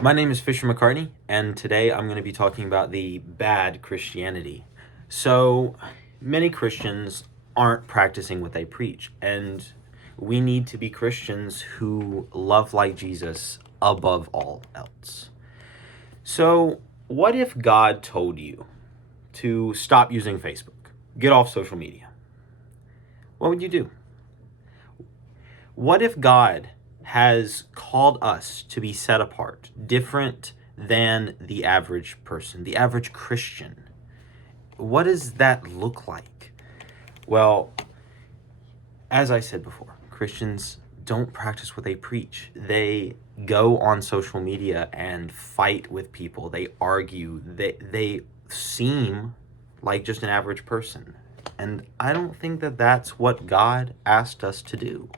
My name is Fisher McCartney, and today I'm going to be talking about the bad Christianity. So, many Christians aren't practicing what they preach, and we need to be Christians who love like Jesus above all else. So, what if God told you to stop using Facebook, get off social media? What would you do? What if God has called us to be set apart, different than the average person, the average Christian? What does that look like? Well, as I said before, Christians don't practice what they preach. They go on social media and fight with people. They argue. They seem like just an average person. And I don't think that that's what God asked us to do.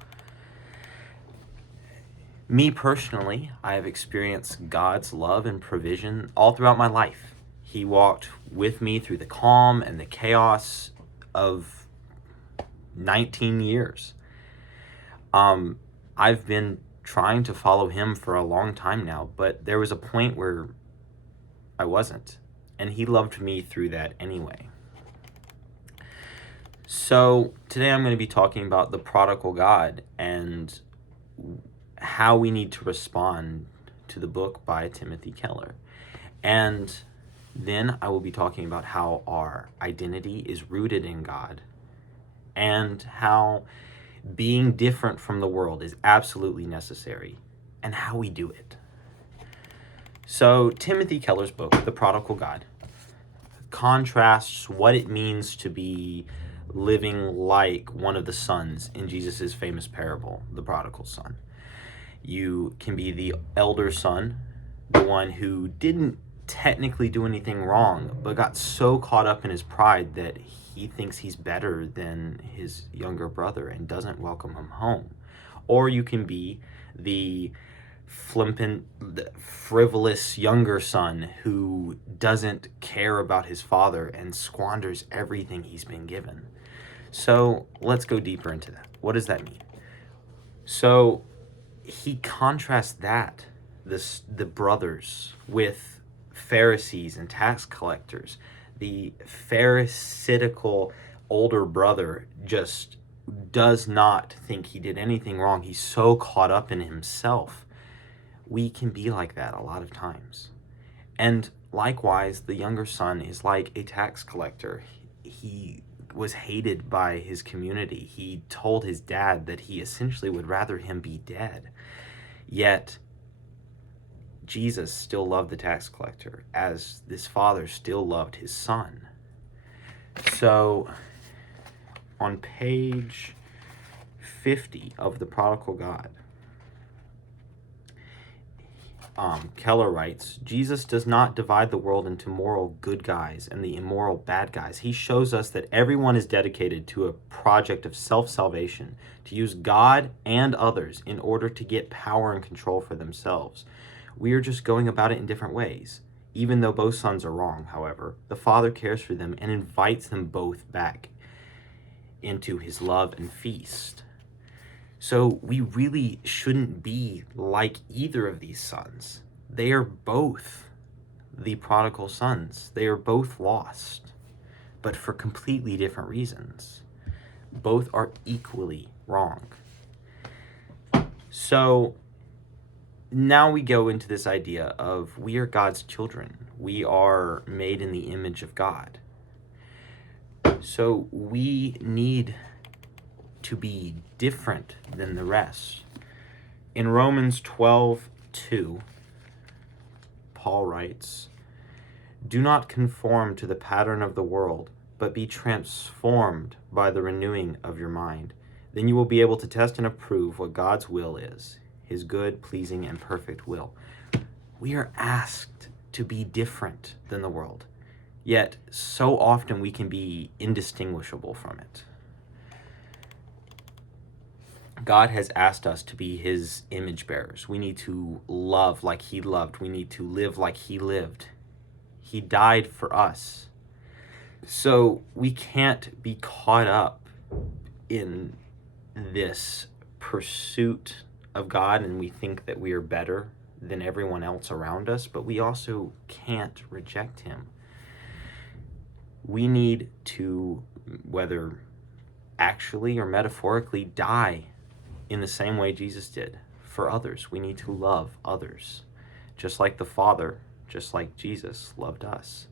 Me personally, I have experienced God's love and provision all throughout my life. He walked with me through the calm and the chaos of 19 years. I've been trying to follow him for a long time now, but there was a point where I wasn't, and he loved me through that anyway. So today I'm going to be talking about the prodigal God and how we need to respond to the book by Timothy Keller. And then I will be talking about how our identity is rooted in God and how being different from the world is absolutely necessary and how we do it. So, Timothy Keller's book, The Prodigal God, contrasts what it means to be living like one of the sons in Jesus' famous parable, the prodigal son. You can be the elder son, the one who didn't technically do anything wrong, but got so caught up in his pride that he thinks he's better than his younger brother and doesn't welcome him home. Or you can be the flippant, frivolous younger son who doesn't care about his father and squanders everything he's been given. So let's go deeper into that. What does that mean? So he contrasts the brothers with Pharisees and tax collectors. The pharisaical older brother just does not think he did anything wrong. He's so caught up in himself. We can be like that a lot of times. And likewise, the younger son is like a tax collector. He was hated by his community. He told his dad that he essentially would rather him be dead. Yet, Jesus still loved the tax collector as this father still loved his son. So, on page 50 of The Prodigal God, Keller writes, Jesus does not divide the world into moral good guys and the immoral bad guys. He shows us that everyone is dedicated to a project of self-salvation, to use God and others in order to get power and control for themselves. We are just going about it in different ways. Even though both sons are wrong, however, the Father cares for them and invites them both back into his love and feast. So we really shouldn't be like either of these sons. They are both the prodigal sons. They are both lost, but for completely different reasons. Both are equally wrong. So now we go into this idea of we are God's children. We are made in the image of God. So we need to be different than the rest. In Romans 12:2, Paul writes, "Do not conform to the pattern of the world, but be transformed by the renewing of your mind. Then you will be able to test and approve what God's will is, his good, pleasing, and perfect will." We are asked to be different than the world, yet so often we can be indistinguishable from it. God has asked us to be his image bearers. We need to love like he loved. We need to live like he lived. He died for us. So we can't be caught up in this pursuit of God and we think that we are better than everyone else around us, but we also can't reject him. We need to, whether actually or metaphorically, die in the same way Jesus did for others. We need to love others, just like the Father, just like Jesus loved us.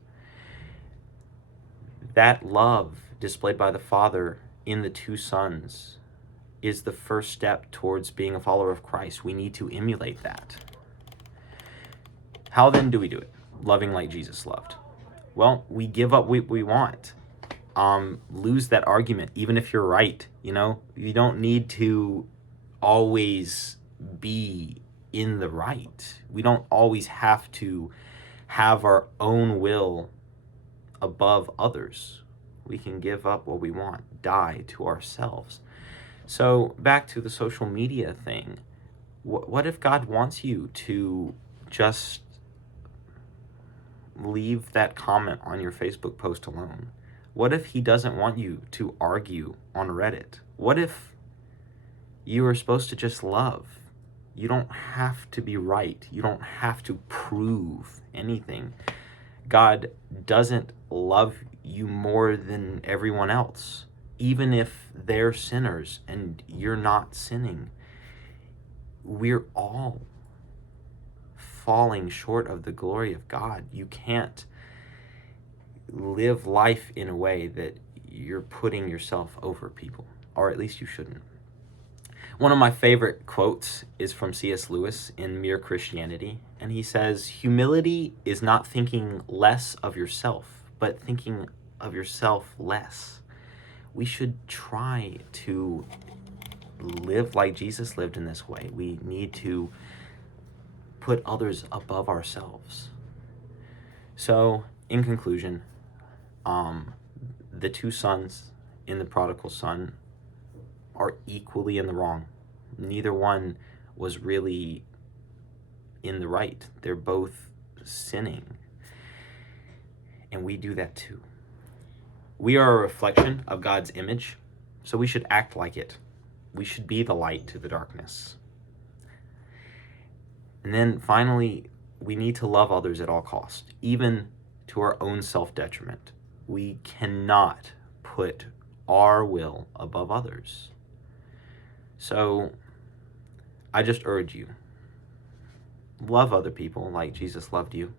That love displayed by the Father in the two sons is the first step towards being a follower of Christ. We need to emulate that. How then do we do it? Loving like Jesus loved. Well, we give up what we want. Lose that argument, even if you're right. You don't need to always be in the right. We don't always have to have our own will above others. We can give up what we want, die to ourselves. So back to the social media thing. What if God wants you to just leave that comment on your Facebook post alone? What if he doesn't want you to argue on Reddit? What if you are supposed to just love? You don't have to be right. You don't have to prove anything. God doesn't love you more than everyone else, even if they're sinners and you're not sinning. We're all falling short of the glory of God. You can't live life in a way that you're putting yourself over people, or at least you shouldn't. One of my favorite quotes is from C.S. Lewis in Mere Christianity, and he says, "Humility is not thinking less of yourself, but thinking of yourself less." We should try to live like Jesus lived in this way. We need to put others above ourselves. So, in conclusion, the two sons in the prodigal son are equally in the wrong. Neither one was really in the right. They're both sinning. And we do that too. We are a reflection of God's image, so we should act like it. We should be the light to the darkness. And then finally, we need to love others at all costs, even to our own self-detriment. We cannot put our will above others. So I just urge you, love other people like Jesus loved you.